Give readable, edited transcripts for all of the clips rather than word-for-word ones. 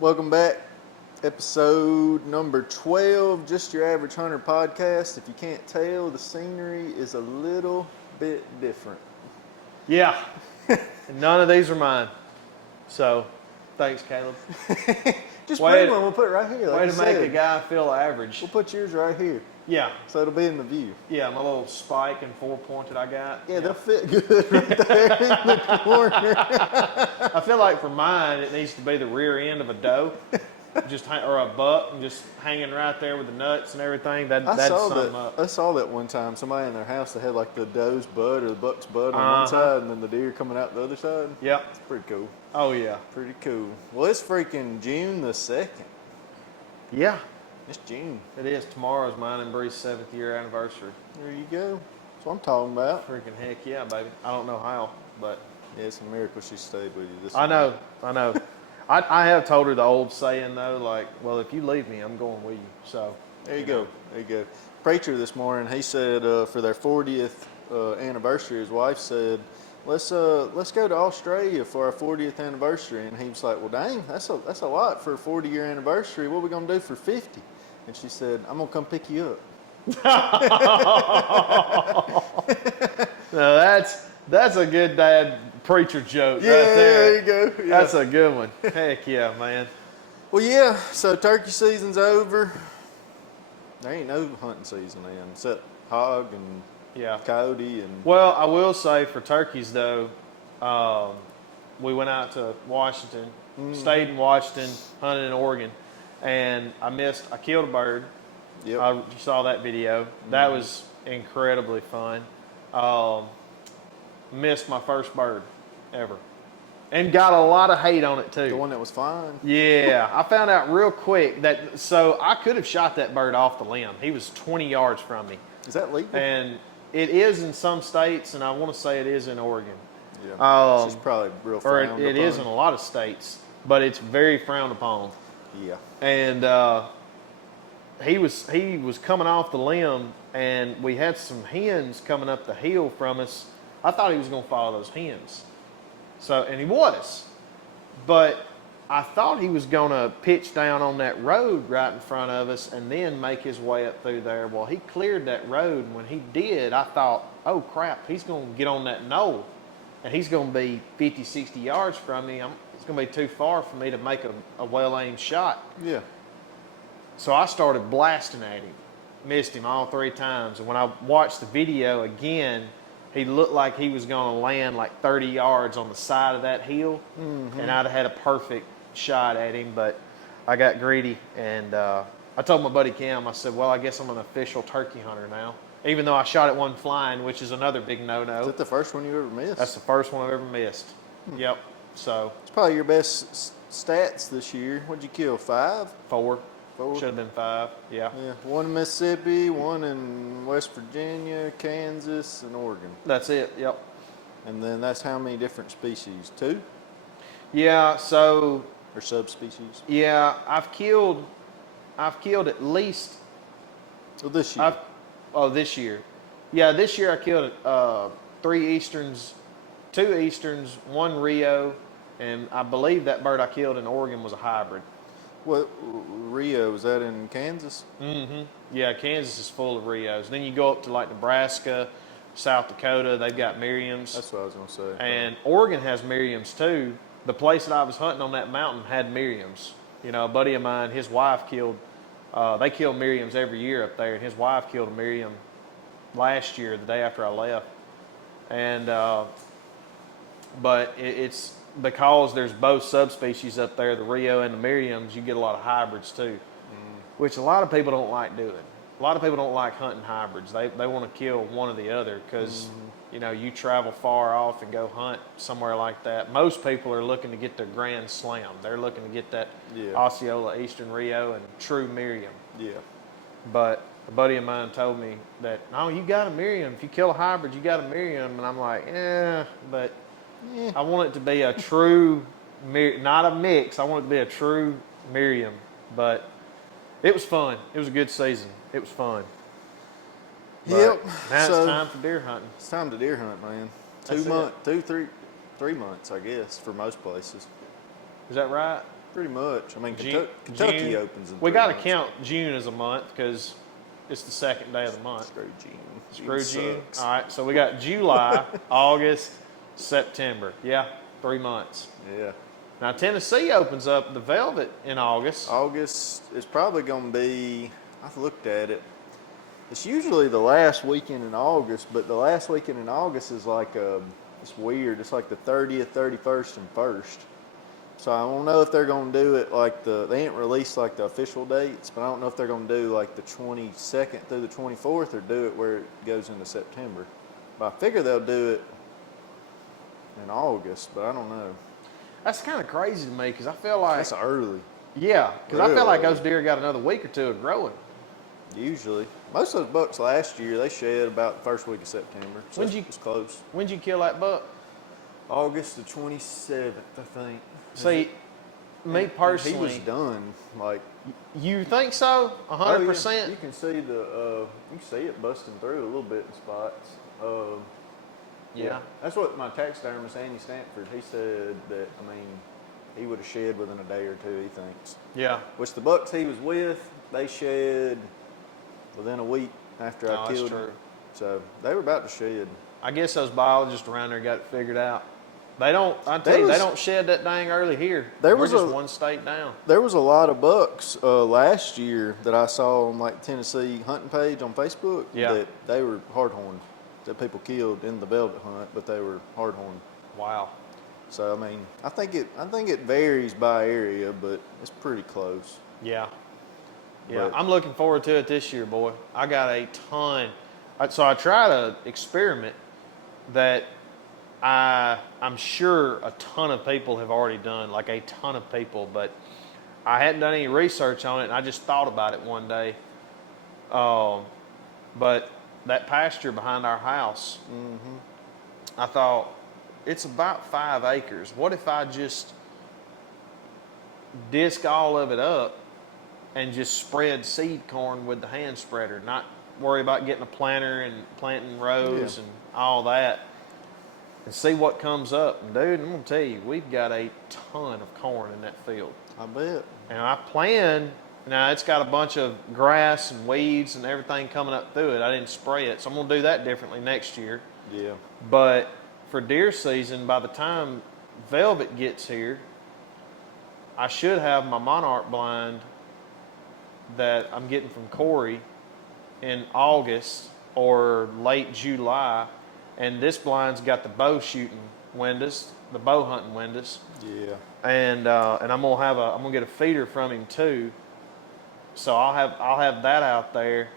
Welcome back. Episode number 12, Just Your Average Hunter podcast. If you can't tell, the scenery is a little bit different. Yeah, and none of these are mine. So, thanks, Caleb. Just Way bring one, we'll put it right here. Like Way you to make said. a guy feel average. We'll put yours right here, Yeah, so it'll be in the view. yeah, my little spike and 4-pointed I got. Yeah, they'll fit good right there in the corner. I feel like for mine, it needs to be the rear end of a doe, or a buck, and just hanging right there with the nuts and everything. That'd sum them up. I saw that one time. Somebody in their house, they had like the doe's butt or the buck's butt on one side, and then the deer coming out the other side. Yep. It's pretty cool. Oh yeah. Pretty cool. Well, it's freaking June the 2nd. Yeah, It's June. it is. Tomorrow's mine and Bree's 7th year anniversary. There you go. That's what I'm talking about. Freaking heck yeah, baby. I don't know how, but Yeah, it's a miracle she stayed with you this I time. know. I have told her the old saying though, like, well, if you leave me, I'm going with you. So There you go. There you go. Preacher this morning, he said for their 40th anniversary, his wife said, let's go to Australia for our 40th anniversary. And he was like, well, dang, that's a lot for a 40-year anniversary. What are we going to do for 50? And she said, I'm going to come pick you up. Now that's a good dad preacher joke Yeah, right there. there you go. Yeah. That's a good one. Heck yeah, man. Well, yeah, so turkey season's over. There ain't no hunting season then, except hog and Yeah. coyote and... Well, I will say for turkeys though, we went out to Washington, stayed in Washington, hunted in Oregon, and I killed a bird. Yep. You saw that video. That was incredibly fun. Missed my first bird ever. And got a lot of hate on it too. The one that was flying. Yeah, I found out real quick so I could have shot that bird off the limb. He was 20 yards from me. Is that legal? And it is in some states, and I want to say it is in Oregon. Yeah. It's just probably real Or frowned it upon. is in a lot of states, but it's very frowned upon. Yeah. And he was coming off the limb, and we had some hens coming up the hill from us. I thought he was going to follow those hens. And he was. But I thought he was going to pitch down on that road right in front of us and then make his way up through there. Well, he cleared that road, and when he did, I thought, oh, crap, he's going to get on that knoll, and he's going to be 50, 60 yards from me. It's going to be too far for me to make a well-aimed shot. Yeah. So I started blasting at him. Missed him all 3 times. And when I watched the video again, he looked like he was going to land like 30 yards on the side of that hill. And I'd have had a perfect shot at him, but I got greedy. And I told my buddy Cam, I said, well, I guess I'm an official turkey hunter now. Even though I shot at one flying, which is another big no-no. Is that the first one you ever missed? That's the first one I've ever missed. Yep. So It's probably your best stats this year. What'd you kill? 5? 4. 4? Should have been 5. Yeah. Yeah. 1 in Mississippi, 1 in West Virginia, Kansas, and Oregon. That's it. Yep. And then that's how many different species? 2? Yeah. So Or subspecies? yeah, I've killed at least Well, this year. this year. Yeah, this year I killed 3 Easterns, 2 Easterns, 1 Rio, and I believe that bird I killed in Oregon was a hybrid. What, Rio, was that in Kansas? Mm-hmm. Yeah, Kansas is full of Rios. Then you go up to like Nebraska, South Dakota, they've got Merriams. That's what I was going to say. And Oregon has Merriams too. The place that I was hunting on that mountain had Merriams. You know, a buddy of mine, his wife they kill Merriams every year up there, and his wife killed a Merriam last year, the day after I left. And, but it's because there's both subspecies up there, the Rio and the Merriams, you get a lot of hybrids too, which a lot of people don't like doing. A lot of people don't like hunting hybrids. They want to kill one or the other because, you know, you travel far off and go hunt somewhere like that. Most people are looking to get their Grand Slam. They're looking to get that Osceola Eastern Rio and true Merriam. Yeah. But a buddy of mine told me that, no, you got a Merriam. If you kill a hybrid, you got a Merriam. And I'm like, but I want it to be a true, not a mix. I want it to be a true Merriam. But it was fun. It was a good season. It was fun. Yep. Now So- it's time for deer hunting. It's time to deer hunt, man. That's 2 months, 3 months, I guess, for most places. Is that right? Pretty much. I mean, June, Kentucky opens in we 3 got to months. count June as a month because it's the second day of the month. Screw June. Screw June. Sucks. All right, so we got July, August, September. Yeah, 3 months. Yeah. Now Tennessee opens up the Velvet in August. August is probably going to be, I've looked at it. It's usually the last weekend in August, but the last weekend in August is like it's weird. It's like the 30th, 31st, and 1st. So I don't know if they're going to do it like they ain't released like the official dates, but I don't know if they're going to do like the 22nd through the 24th or do it where it goes into September. But I figure they'll do it in August, but I don't know. That's kind of crazy to me because I feel like That's early, yeah, because I feel like Really? those deer got another week or two of growing. usually. Most of those bucks last year, they shed about the first week of September. So When'd you- it's close. When'd you kill that buck? August the 27th, I think. See, me personally, He was done. Like, you think so? oh, yeah, 100%. You can see you can see it busting through a little bit in spots. Yeah. That's what my taxidermist, Andy Stanford, he said that, I mean, he would have shed within a day or two, he thinks. Yeah. Which the bucks he was with, they shed within a week after No, I that's killed true. them. So they were about to shed. I guess those biologists around there got it figured out. They don't. I tell you, they don't shed that dang early here. There We're was just a- one state down. There was a lot of bucks last year that I saw on like Tennessee hunting page on Facebook. Yeah. That they were hardhorn, that people killed in the velvet hunt, but they were hardhorn. Wow. So I mean, I think it varies by area, but it's pretty close. Yeah. Yeah. But- I'm looking forward to it this year, boy. I got a ton. So I tried an experiment that I'm sure a ton of people have already done, like a ton of people, but I hadn't done any research on it, and I just thought about it one day. But that pasture behind our house, I thought, it's about 5 acres. What if I just disc all of it up and just spread seed corn with the hand spreader, not worry about getting a planter and planting rows Yeah. and all that, and see what comes up. And dude, I'm gonna tell you, we've got a ton of corn in that field. I bet. And I plan, now it's got a bunch of grass and weeds and everything coming up through it. I didn't spray it, so I'm gonna do that differently next year. Yeah. But for deer season, by the time Velvet gets here, I should have my monarch blind that I'm getting from Corey in August or late July, and this blind's got the bow shooting windows, the bow hunting windows, Yeah. and I'm gonna get a feeder from him too, so I'll have that out there.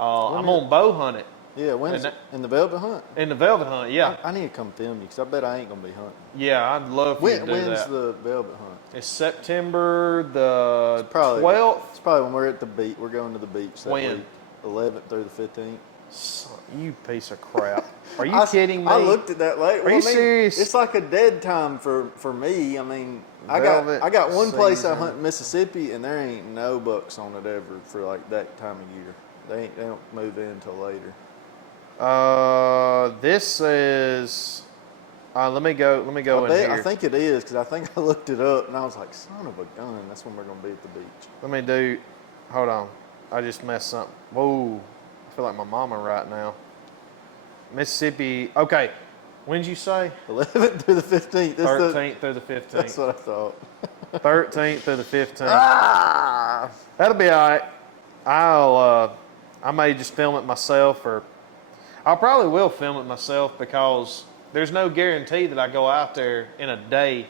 I'm gonna bow hunt it Yeah. When's And that- in the velvet hunt? in the velvet hunt. Yeah, I need to come film you because I bet I ain't gonna be hunting. yeah, I'd love for you to do When's that. the velvet hunt? It's September the Probably 12th. It's probably when we're at the beach. We're going to the beach that When? week, 11th through the 15th. Son, you piece of crap. Are you I- kidding me? I looked at that later. Are you serious? It's like a dead time for me. I mean, Velvet I got one place I season. hunt in Mississippi, and there ain't no bucks on it ever for like that time of year. They don't move in until later. This is. Let me go in I here. think it is because I think I looked it up and I was like, son of a gun. That's when we're gonna be at the beach. Let me do. Hold on. I just messed something. Whoa. I feel like my mama right now. Mississippi. Okay. When'd you say? 11th through the 15th. 13th through the That's 15th. what I thought. 13th through the 15th. Ah! That'll be all right. I may just film it myself, or I probably will film it myself because there's no guarantee that I go out there in a day,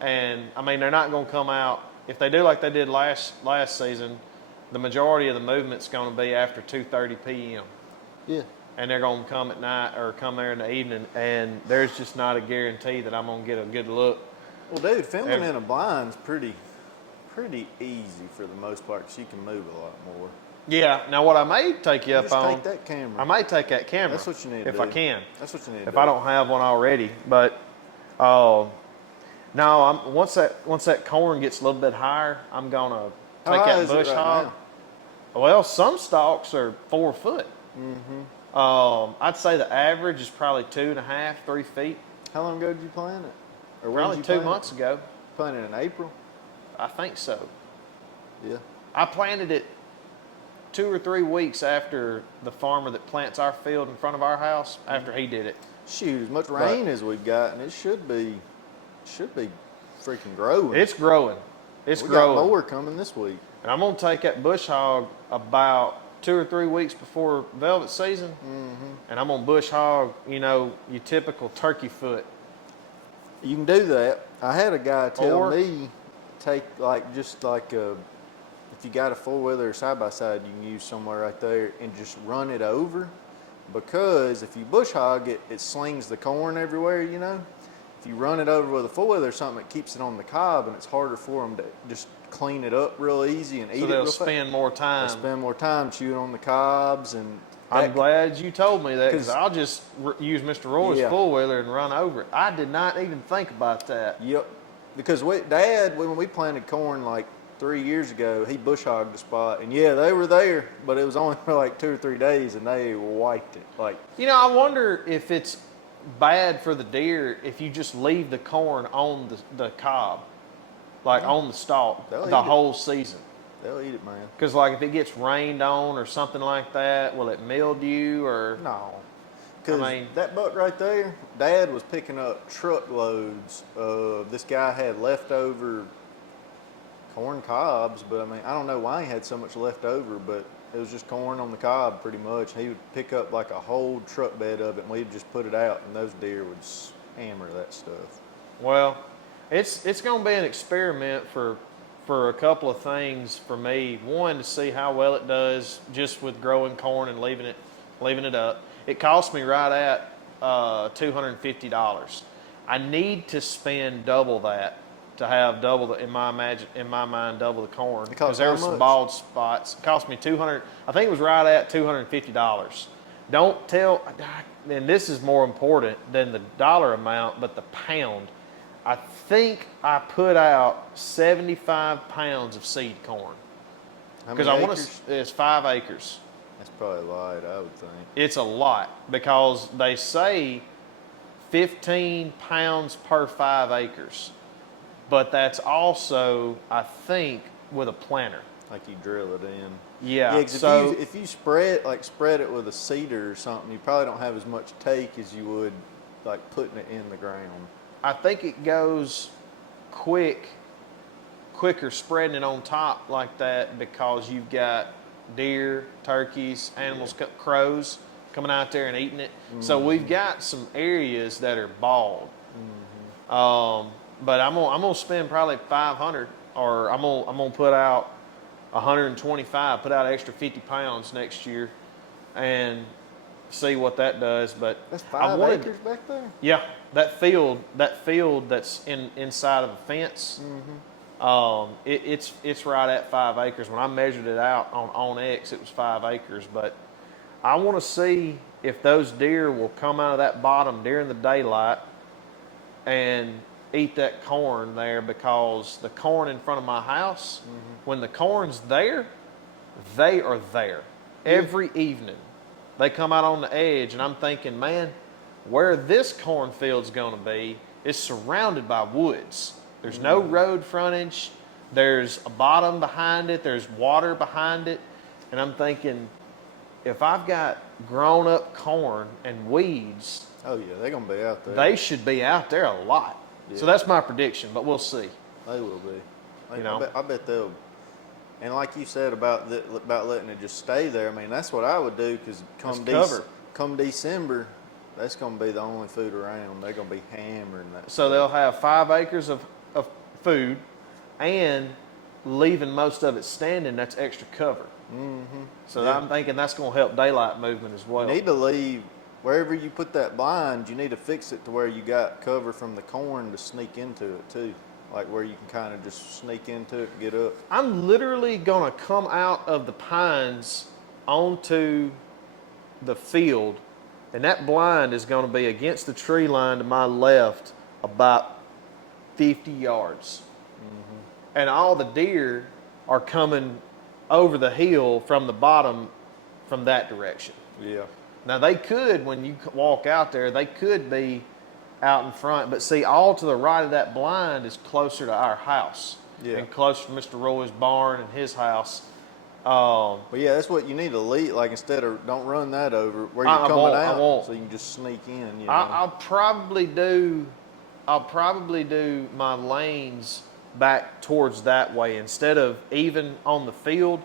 and I mean they're not going to come out if they do like they did last season. The majority of the movement's going to be after 2:30 p.m. Yeah. and they're going to come at night or come there in the evening, and there's just not a guarantee that I'm going to get a good look. Well, dude, filming in a blind's pretty easy for the most part because you can move a lot more. Yeah. Now, what I may take you up Just on, take that camera. I may take that camera. That's what you need to if do. I can. That's what you need to If do. I don't have one already, but no, once that corn gets a little bit higher, I'm gonna How take high that is it bush right hog. Well, some stalks are 4 foot. I'd say the average is probably 2.5, 3 feet. How long ago did you plant it? Or when Probably did you 2 plant months ago. It? Planted in April? I think so. Yeah. I planted it 2 or 3 weeks after the farmer that plants our field in front of our house, after he did it. Shoot, as much rain as we've gotten, it should be freaking growing. It's growing. It's we growing. got more coming this week. And I'm gonna take that bush hog about 2 or 3 weeks before velvet season, and I'm gonna bush hog, your typical turkey foot. You can do that. I had a guy tell Or- me, take if you got a 4-wheeler or side by side, you can use somewhere right there and just run it over, because if you bush hog it, it slings the corn everywhere. If you run it over with a 4-wheeler or something, it keeps it on the cob, and it's harder for them to just clean it up real easy and eat So it they'll real fast. spend more time. They spend more time chewing on the cobs, and I'm glad you told me that, because 'cause- I'll just use Mr. Roy's Yeah. four-wheeler and run over it. I did not even think about that. Yep. Because Dad, when we planted corn like 3 years ago, he bush hogged the spot, and yeah, they were there, but it was only for like 2 or 3 days, and they wiped it. Like, I wonder if it's bad for the deer if you just leave the corn on the cob, like on the stalk, They'll the eat it. whole season. they'll eat it, man. Because like if it gets rained on or something like that, will it mildew or? No. Because I mean- that buck right there, Dad was picking up truckloads of, this guy had leftover corn cobs, but I mean, I don't know why he had so much left over, but it was just corn on the cob pretty much. He would pick up like a whole truck bed of it, and we'd just put it out, and those deer would hammer that stuff. Well, it's going to be an experiment for a couple of things for me. One, to see how well it does just with growing corn and leaving it up. It cost me right at $250. I need to spend double that to have double in my mind double the corn, It because costs there how were some much? bald spots. It cost me 200. I think it was right at $250. Don't tell. And this is more important than the dollar amount, but the pound. I think I put out 75 pounds of seed corn, How because many I want acres? to. It's 5 acres. That's probably light, I would think. It's a lot, because they say 15 pounds per 5 acres, but that's also, I think, with a planter. Like you drill it in. Yeah. 'Cause So if you spread it with a cedar or something, you probably don't have as much take as you would like putting it in the ground. I think it goes quicker spreading it on top like that, because you've got deer, turkeys, animals, crows coming out there and eating it. So we've got some areas that are bald. But I'm gonna spend probably 500, or I'm gonna put out 125, put out extra 50 pounds next year, and see what that does. But That's I 5 wanted- acres back there. Yeah, that field that's inside of a fence. It's right at 5 acres. When I measured it out on X, it was 5 acres. But I want to see if those deer will come out of that bottom during the daylight and eat that corn there, because the corn in front of my house, when the corn's there, they are there every evening. They come out on the edge, and I'm thinking, man, where this cornfield's going to be is surrounded by woods. There's no road frontage. There's a bottom behind it. There's water behind it. And I'm thinking, if I've got grown up corn and weeds, Oh yeah, they're gonna be out there. they should be out there a lot. Yeah. So that's my prediction, but we'll see. They will be. You know? I bet they'll. And like you said about letting it just stay there, I mean that's what I would do, because come December, that's gonna be the only food around. They're gonna be hammering that. So they'll have 5 acres of food, and leaving most of it standing, that's extra cover. So Yeah. I'm thinking that's going to help daylight movement as well. You need to leave wherever you put that blind. You need to fix it to where you got cover from the corn to sneak into it too, like where you can kind of just sneak into it and get up. I'm literally going to come out of the pines onto the field, and that blind is going to be against the tree line to my left about 50 yards. And all the deer are coming over the hill from the bottom from that direction. Yeah. Now they could, when you walk out there, they could be out in front, but see, all to the right of that blind is closer to our house. and close to Mr. Roy's barn and his house. But yeah, that's what you need to lead. Like instead of don't run that over where you're I coming won't, out, I won't. so you can just sneak in. You know. I'll probably do my lanes back towards that way instead of even on the field.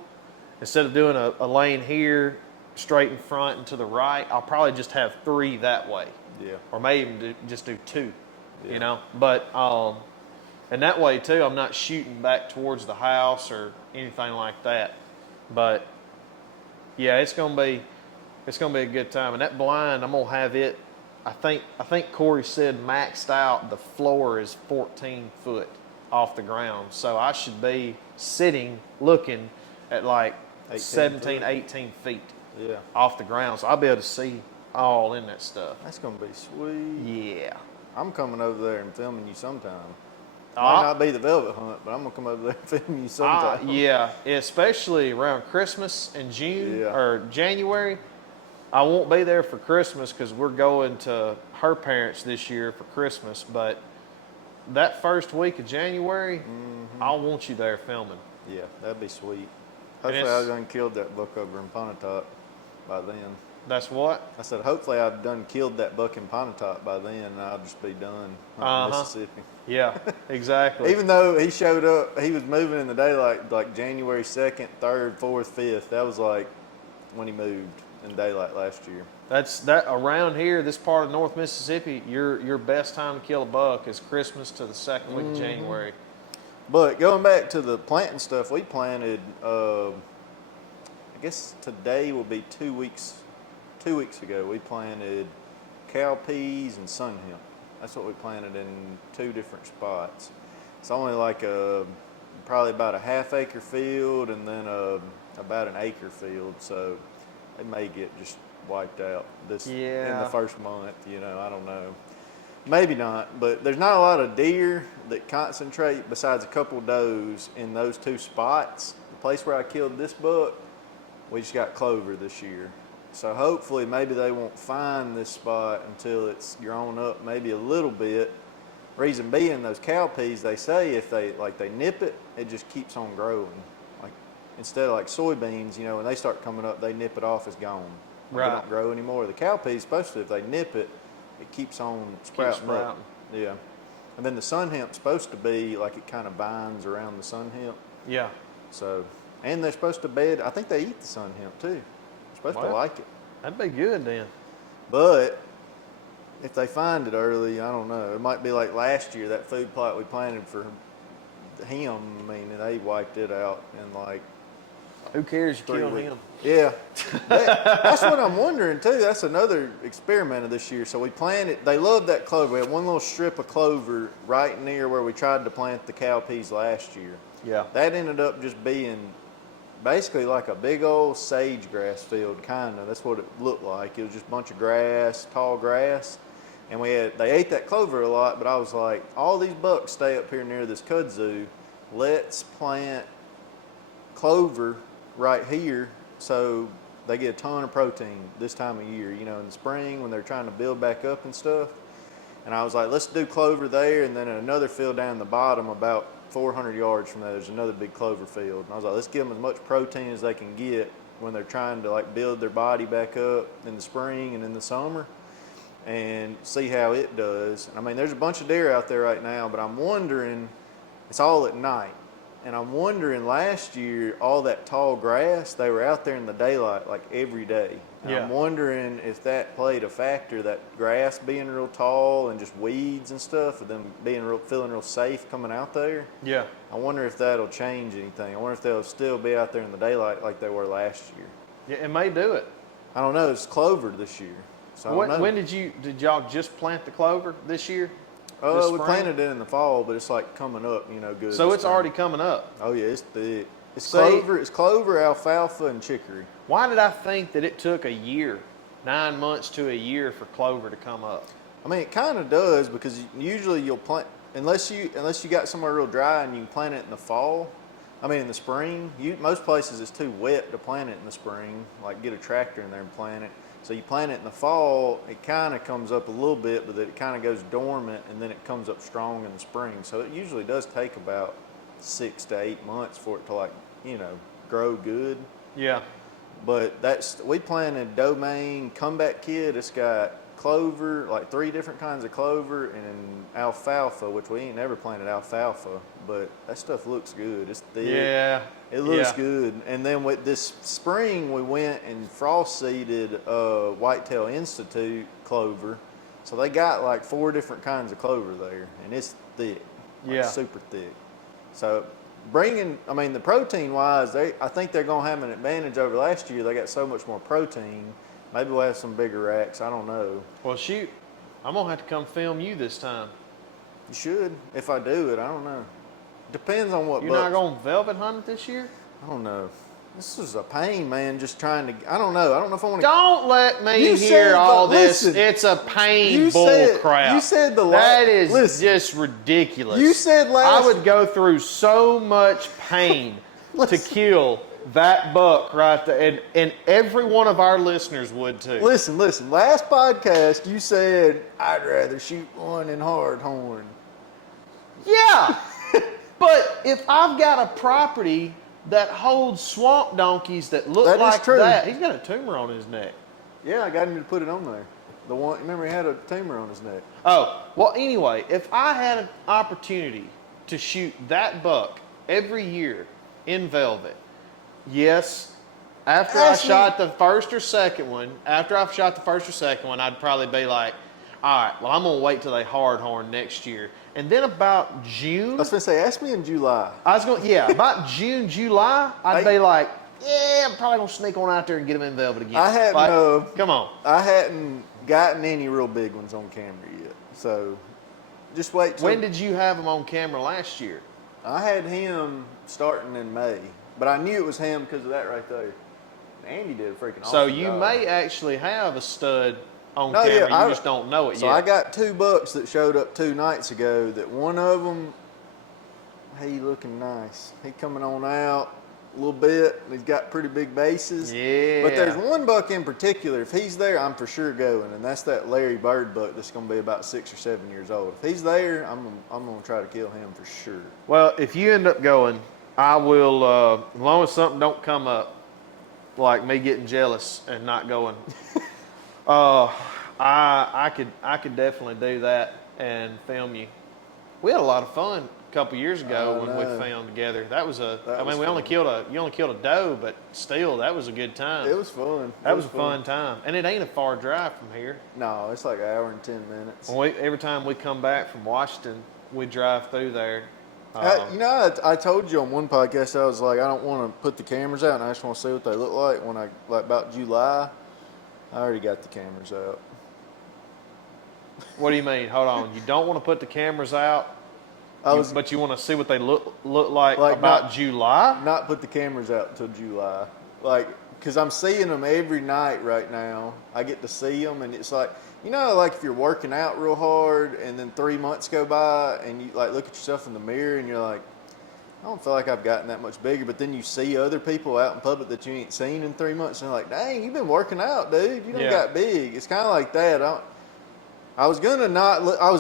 Instead of doing a lane here, straight in front and to the right, I'll probably just have 3 that way. Yeah. Or maybe even just do 2. Yeah. You know, but and that way too, I'm not shooting back towards the house or anything like that. But yeah, it's gonna be a good time. And that blind, I'm gonna have it. I think Corey said maxed out. The floor is 14 foot off the ground, so I should be sitting looking at like 17, 18 feet Yeah. off the ground, so I'll be able to see all in that stuff. That's gonna be sweet. Yeah. I'm coming over there and filming you sometime. Uh, Might not be the velvet hunt, but I'm gonna come over there and film you sometime. Yeah, especially around Christmas in June Yeah. or January. I won't be there for Christmas because we're going to her parents this year for Christmas. But that first week of January, I want you there filming. Yeah, that'd be sweet. And Hopefully, it's- I've done killed that buck over in Pontotoc by then. That's what? I said, hopefully, I've done killed that buck in Pontotoc by then, and I'll just be done hunting Mississippi. Yeah, exactly. Even though he showed up, he was moving in the daylight like January 2nd, 3rd, 4th, 5th. That was like when he moved in daylight last year. That's that around here, this part of North Mississippi. Your best time to kill a buck is Christmas to the second week of January. But going back to the planting stuff, we planted. I guess today will be 2 weeks. 2 weeks ago, we planted cow peas and sun hemp. That's what we planted in 2 different spots. It's only like probably about a ½ acre field and then about an acre field. So it may get just wiped out in the first month. You know, I don't know. Maybe not, but there's not a lot of deer that concentrate besides a couple does in those 2 spots. The place where I killed this buck, we just got clover this year. So hopefully maybe they won't find this spot until it's grown up maybe a little bit. Reason being, those cow peas, they say if they nip it, it just keeps on growing. Like instead of like soybeans, you know, when they start coming up, they nip it off, it's gone. Right. They don't grow anymore. The cow peas, supposed to, if they nip it, it keeps on sprouting up. Yeah. And then the sun hemp's supposed to be like it kind of binds around the sun hemp. Yeah. So, and they're supposed to bed. I think they eat the sun hemp too. They're supposed to Well, like it. That'd be good then. But if they find it early, I don't know. It might be like last year, that food plot we planted for him. I mean, they wiped it out in like Who cares? You 3 kill weeks. him. Yeah, that's what I'm wondering too. That's another experiment of this year. So we planted. They love that clover. We had one little strip of clover right near where we tried to plant the cow peas last year. Yeah. That ended up just being basically like a big old sage grass field, kind of. That's what it looked like. It was just a bunch of grass, tall grass. And they ate that clover a lot, but I was like, all these bucks stay up here near this kudzu. Let's plant clover right here so they get a ton of protein this time of year, you know, in the spring when they're trying to build back up and stuff. And I was like, let's do clover there, and then in another field down the bottom about 400 yards from there, there's another big clover field. And I was like, let's give them as much protein as they can get when they're trying to like build their body back up in the spring and in the summer, and see how it does. And I mean, there's a bunch of deer out there right now, but I'm wondering, it's all at night. And I'm wondering, last year, all that tall grass, they were out there in the daylight like every day. And Yeah. I'm wondering if that played a factor, that grass being real tall and just weeds and stuff, and them feeling real safe coming out there. Yeah. I wonder if that'll change anything. I wonder if they'll still be out there in the daylight like they were last year. Yeah, it may do it. I don't know. It's clover this year. So I don't know. When did y'all just plant the clover this year? Oh, this we spring? planted it in the fall, but it's like coming up, you know, good. So this it's spring. already coming up. Oh yeah, it's thick. It's See- clover. It's clover, alfalfa, and chicory. Why did I think that it took a year, 9 months to a year for clover to come up? I mean, it kind of does, because usually you'll plant unless you got somewhere real dry and you can plant it in the fall. I mean, in the spring. Most places it's too wet to plant it in the spring. Like get a tractor in there and plant it. So you plant it in the fall, it kind of comes up a little bit, but then it kind of goes dormant, and then it comes up strong in the spring. So it usually does take about 6 to 8 months for it to like, grow good. Yeah. But we planted domain comeback kid. It's got clover, like 3 different kinds of clover, and alfalfa, which we ain't never planted alfalfa, but that stuff looks good. It's thick. Yeah. It looks Yeah. good. And then with this spring, we went and frost seeded Whitetail Institute clover. So they got like 4 different kinds of clover there, and it's thick. Like Yeah. super thick. So the protein wise, I think they're gonna have an advantage over last year. They got so much more protein. Maybe we'll have some bigger racks. I don't know. Well, shoot, I'm gonna have to come film you this time. You should. If I do it, I don't know. Depends on what You're not bucks. gonna velvet hunt it this year? I don't know. This is a pain, man. Just trying to. I don't know. I don't know if I want to. Don't let me You hear said all the- this. listen, It's a pain you bull said- crap. you said the la- That is listen. just ridiculous. You said last- I would go through so much pain to Listen. kill that buck right there, and every one of our listeners would too. Listen. Last podcast, you said I'd rather shoot one in hardhorn. Yeah, but if I've got a property that holds swamp donkeys that look That is like true. that, he's got a tumor on his neck. Yeah, I got him to put it on there. The one, remember he had a tumor on his neck. Oh, well, anyway, if I had an opportunity to shoot that buck every year in velvet, yes, after Ask I me- shot the first or second one, I'd probably be like, all right, well, I'm going to wait till they hard horn next year. And then about June, I was gonna say, ask me in July. about June, July, I'd I- be like, yeah, I'm probably going to sneak on out there and get them in velvet again. I hadn't, Like, come on. I hadn't gotten any real big ones on camera yet, so just wait. Till, When did you have them on camera last year? I had him starting in May, but I knew it was him because of that right there. Andy did a freaking awesome So you job. may actually have a stud on No, camera. yeah, You just don't know it So yet. I got 2 bucks that showed up 2 nights ago. That one of them, he looking nice. He coming on out a little bit. He's got pretty big bases. Yeah. But there's one buck in particular. If he's there, I'm for sure going, and that's that Larry Bird buck that's going to be about 6 or 7 years old. If he's there, I'm going to try to kill him for sure. Well, if you end up going, I will. As long as something don't come up, like me getting jealous and not going. I could definitely do that and film you. We had a lot of fun a couple years ago I when we know. filmed together. That was That we was only fun. you only killed a doe, but still, that was a good time. It was fun. That It was a fun time, and it ain't a far drive from here. No, it's like an hour and 10 minutes. Every time we come back from Washington, we drive through there. I told you on one podcast, I was like, I don't want to put the cameras out, and I just want to see what they look like when about July. I already got the cameras out. What do you mean? Hold on. You don't want to put the cameras out, but you want to see what they look like about not- July? Not put the cameras out until July. Like, because I'm seeing them every night right now. I get to see them, and it's like, like if you're working out real hard and then 3 months go by and you like look at yourself in the mirror and you're like, I don't feel like I've gotten that much bigger. But then you see other people out in public that you ain't seen in 3 months, and they're like, dang, you've been working out, dude. You done Yeah. got big. It's kind of like that. I was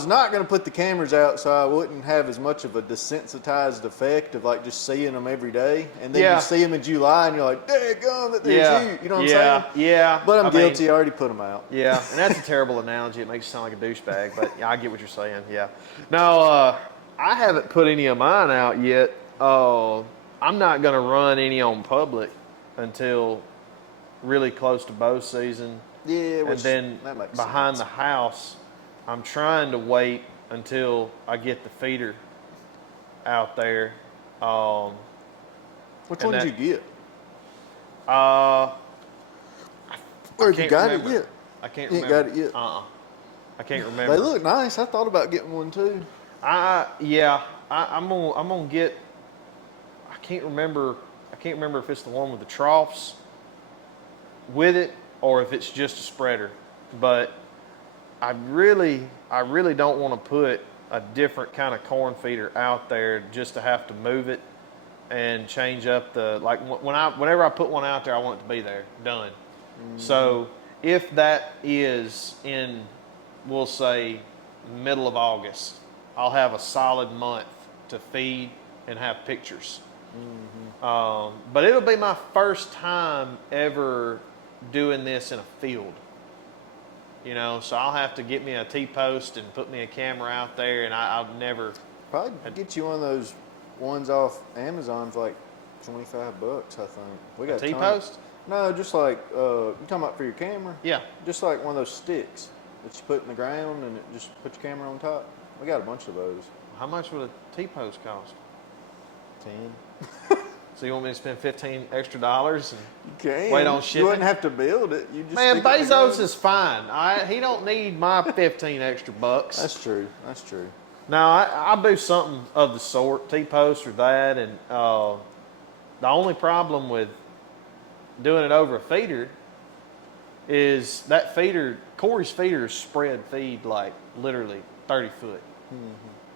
not gonna put the cameras out so I wouldn't have as much of a desensitized effect of like just seeing them every day, and then Yeah. you see them in July and you're like, daggone, that there's you. You know what I'm saying? Yeah. But I'm I mean, guilty. I already put them out. Yeah, and that's a terrible analogy. It makes you sound like a douchebag, but yeah, I get what you're saying. Yeah. No, I haven't put any of mine out yet. I'm not going to run any on public until really close to bow season. Yeah, And then that makes behind sense. the house, I'm trying to wait until I get the feeder out there. Which and one did that- you get? Or if you can't got remember. it yet? I can't You ain't remember. got it yet? I can't remember. They look nice. I thought about getting one too. I'm gonna get. I can't remember if it's the one with the troughs with it or if it's just a spreader. But I really don't want to put a different kind of corn feeder out there just to have to move it and change up the whenever I put one out there, I want it to be there done. So if that is in, we'll say, middle of August, I'll have a solid month to feed and have pictures. But it'll be my first time ever doing this in a field. You know, so I'll have to get me a T-post and put me a camera out there, and I've never. Probably get you one of those ones off Amazon for like $25, I think. We got a ton. T-post? No, just like you talking about for your camera? Yeah. Just like one of those sticks that you put in the ground and it just put your camera on top. We got a bunch of those. How much would a T-post cost? 10. So you want me to spend $15 extra and You can. wait on You shipping? wouldn't have to build it. You just Man, stick it in the Bezos ground. is fine. All right? He don't need my 15 extra bucks. That's true. That's true. Now, I'll do something of the sort, T-post or that, and the only problem with doing it over a feeder is that feeder, Corey's feeder is spread feed like literally 30 foot.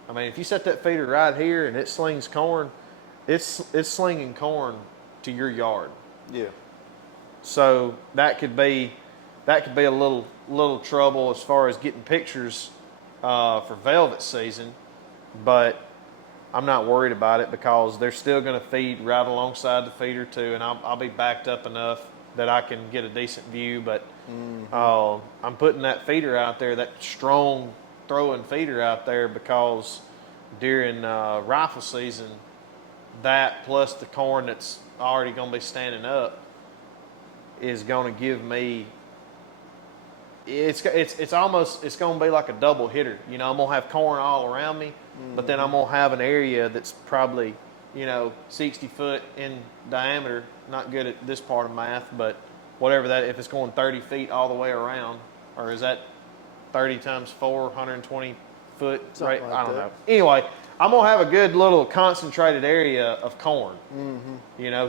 I mean, if you set that feeder right here and it slings corn, it's slinging corn to your yard. Yeah. So that could be a little trouble as far as getting pictures for velvet season, but I'm not worried about it because they're still going to feed right alongside the feeder too, and I'll be backed up enough that I can get a decent view. But I'm putting that feeder out there, that strong throwing feeder out there, because during rifle season, that plus the corn that's already going to be standing up is going to give me. It's almost, it's going to be like a double hitter. You know, I'm going to have corn all around me, but then I'm going to have an area that's probably, 60 foot in diameter. Not good at this part of math, but whatever that, if it's going 30 feet all the way around, or is that 30 times 4, 120 foot? Something Right? like I don't that. know. Anyway, I'm going to have a good little concentrated area of corn,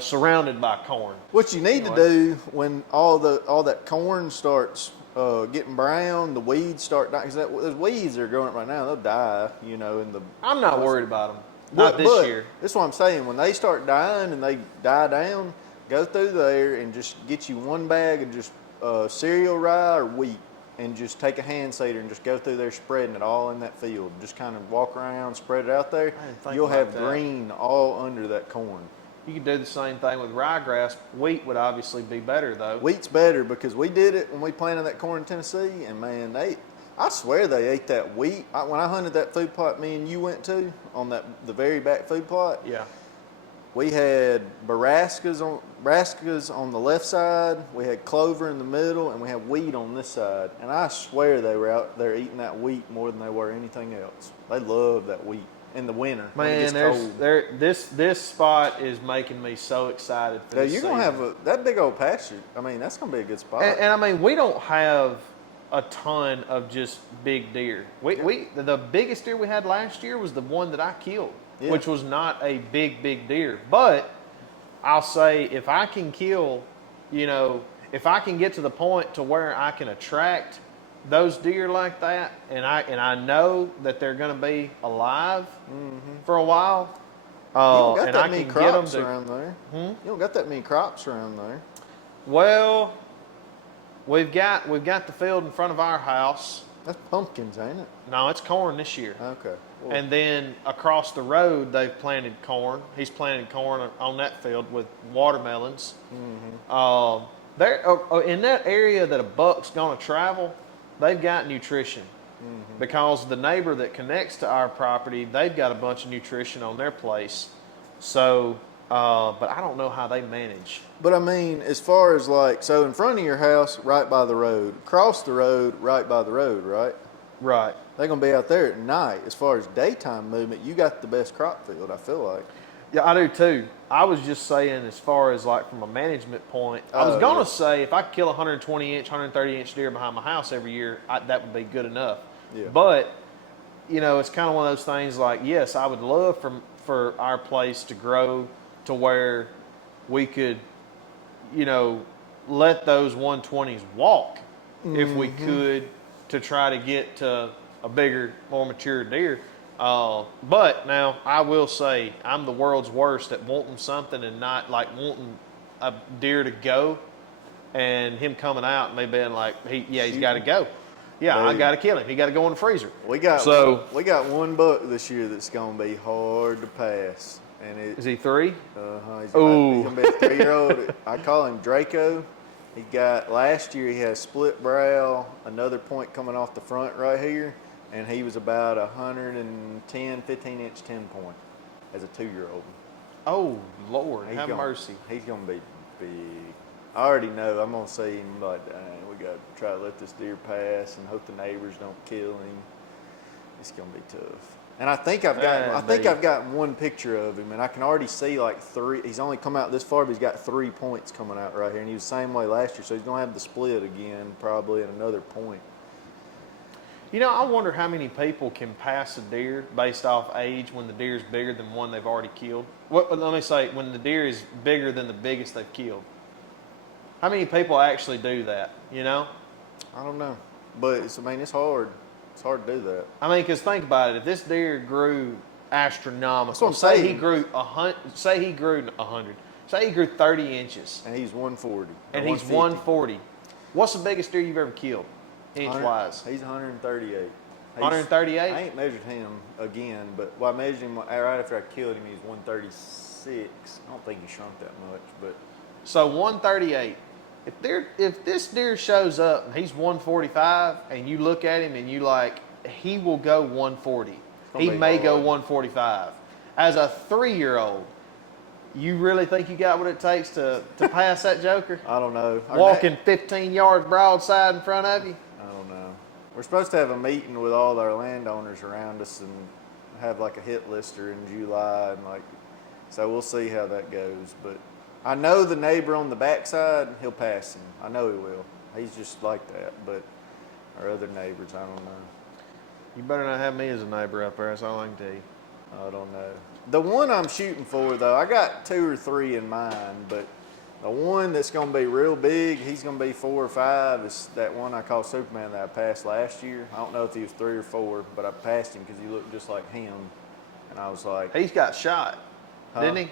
surrounded by corn. What you need to do when all that corn starts getting brown, the weeds start dying. Because those weeds are growing up right now, they'll die. In the. I'm not worried about them. Not this year. That's what I'm saying. When they start dying and they die down, go through there and just get you one bag of just cereal rye or wheat, and just take a hand seeder and just go through there spreading it all in that field. Just kind of walk around, spread it out there. I didn't think You'll about have that. green all under that corn. You could do the same thing with ryegrass. Wheat would obviously be better though. Wheat's better because we did it when we planted that corn in Tennessee, and man, I swear they ate that wheat. When I hunted that food plot me and you went to on the very back food plot, Yeah. we had brassicas on the left side, we had clover in the middle, and we had wheat on this side. And I swear they were out there eating that wheat more than they were anything else. They love that wheat in the winter. when it Man, gets cold. this spot is making me so excited for Yeah, this you're gonna season. have that big old pasture. I mean, that's gonna be a good spot. And I mean, we don't have a ton of just big deer. The biggest deer we had last year was the one that I killed, Yeah. which was not a big deer. But I'll say if I can kill, if I can get to the point to where I can attract those deer like that, and I know that they're going to be alive for a while, you don't got and that I many can get them crops to. around there. You don't got that many crops around there. Well, we've got the field in front of our house. That's pumpkins, ain't it? No, it's corn this year. Okay. Well, And then across the road, they've planted corn. He's planted corn on that field with watermelons. In that area that a buck's going to travel, they've got nutrition. Because the neighbor that connects to our property, they've got a bunch of nutrition on their place. So, but I don't know how they manage. but I mean, as far as so in front of your house, right by the road, across the road, right by the road, right? Right. They're gonna be out there at night. As far as daytime movement, you got the best crop field. I feel like. Yeah, I do too. I was just saying, as far as from a management point, I was going to say if I could kill a 120-inch, 130-inch deer behind my house every year, that would be good enough. Yeah. But, it's kind of one of those things yes, I would love for our place to grow to where we could, let those 120s walk if we could, to try to get to a bigger, more mature deer. But now I will say I'm the world's worst at wanting something and not wanting a deer to go, and him coming out and me being he's got to go. Yeah, I Hey. got to kill him. He got to go in the freezer. We got So- one buck this year that's gonna be hard to pass, and it. Is he 3? He's Ooh. gonna be a 3-year-old. I call him Draco. He got last year. He had split brow, another point coming off the front right here, and he was about 110, 15-inch 10-point as a 2-year-old. Oh Lord, have gonna, mercy. He's gonna be big. I already know. I'm gonna see him like, dang, we got to try to let this deer pass and hope the neighbors don't kill him. It's gonna be tough. And I think I've gotten one picture of him, and I can already see like 3. He's only come out this far, but he's got 3 points coming out right here, and he was the same way last year. So he's gonna have the split again, probably at another point. You know, I wonder how many people can pass a deer based off age when the deer is bigger than one they've already killed. Let me say, when the deer is bigger than the biggest they've killed. How many people actually do that? You know? I don't know, but it's hard. It's hard to do that. I mean, because think about it. If this deer grew astronomical, That's what I'm say saying. he grew 100, say he grew 100, say he grew 30 inches, And he's 140. and he's 140. What's the biggest deer you've ever killed, inch-wise? He's 138. 138? I ain't measured him again, but I measured him right after I killed him. He was 136. I don't think he shrunk that much, but So 138. If this deer shows up and he's 145, and you look at him and you like, he will go 140. He may go 145. As a 3-year-old, you really think you got what it takes to pass that joker? I don't know. Walking 15 yards broadside in front of you? I don't know. We're supposed to have a meeting with all our landowners around us and have like a hit lister in July, and so we'll see how that goes. But I know the neighbor on the backside, he'll pass him. I know he will. He's just like that. But our other neighbors, I don't know. You better not have me as a neighbor up there. That's all I can tell you. I don't know. The one I'm shooting for, though, I got 2 or 3 in mind, but the one that's going to be real big, he's going to be 4 or 5, is that one I call Superman that I passed last year. I don't know if he was 3 or 4, but I passed him because he looked just like him. And I was like... He's got shot, didn't he?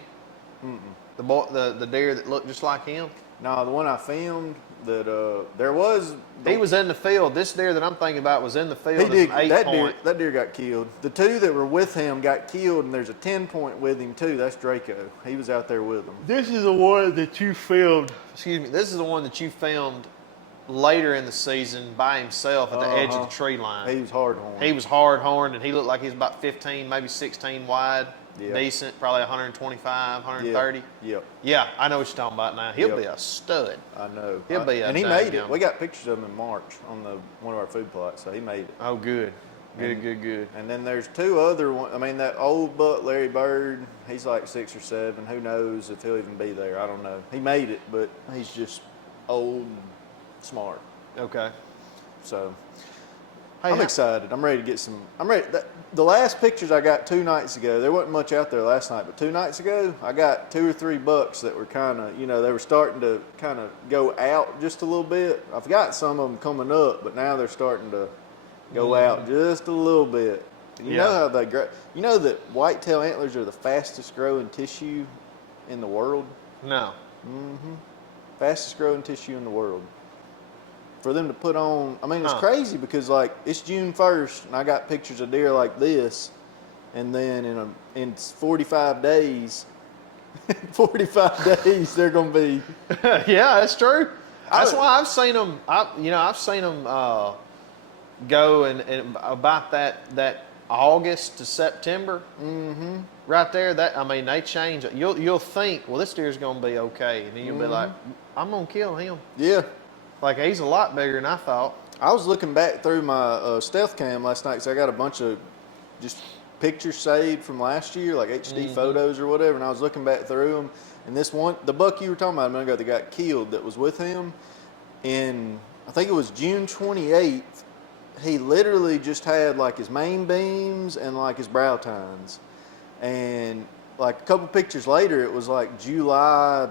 Mm-mm. The deer that looked just like him? No, the one I filmed, that there was... He was in the field. This deer that I'm thinking about was in the field. He did. As an 8-point. That deer got killed. The 2 that were with him got killed, and there's a 10-point with him too. That's Draco. He was out there with him. This is the one that you filmed. Excuse me. This is the one that you filmed later in the season by himself at the edge of the tree line. He was hard-horned. He was hard-horned, and he looked like he was about 15, maybe 16 wide. Yeah. Decent, probably 125, 130. Yep. Yeah, I know what you're talking about now. He'll Yep. be a stud. I know. He'll be a and he made it. daggum. We got pictures of him in March on one of our food plots, so he made it. Oh, good. Good. And then there's 2 other ones. I mean, that old buck, Larry Bird, he's like 6 or 7. Who knows if he'll even be there? I don't know. He made it, but he's just old and smart. Okay. So Hey, I'm excited. I'm ready to get some. I'm ready. The last pictures I got 2 nights ago, there wasn't much out there last night, but 2 nights ago, I got 2 or 3 bucks that were kind of, they were starting to kind of go out just a little bit. I've got some of them coming up, but now they're starting to go out just a little bit. You know how they grow. You know that whitetail antlers are the fastest growing tissue in the world? No. Fastest growing tissue in the world. For them to put on, I mean, it's Huh. crazy because it's June 1st and I got pictures of deer like this, and then in 45 days, 45 days they're gonna be. Yeah, that's true. That's why I've seen them. I've seen them go and about that August to September. Mm-hmm. Right there, they change. You'll think, well, this deer's gonna be okay, and then you'll be like, I'm gonna kill him. Yeah. Like, he's a lot bigger than I thought. I was looking back through my stealth cam last night because I got a bunch of just pictures saved from last year, like HD photos or whatever, and I was looking back through them. And this one, the buck you were talking about a minute ago that got killed that was with him, in, I think it was June 28th, he literally just had like his main beams and like his brow tines. And like a couple pictures later, it was like July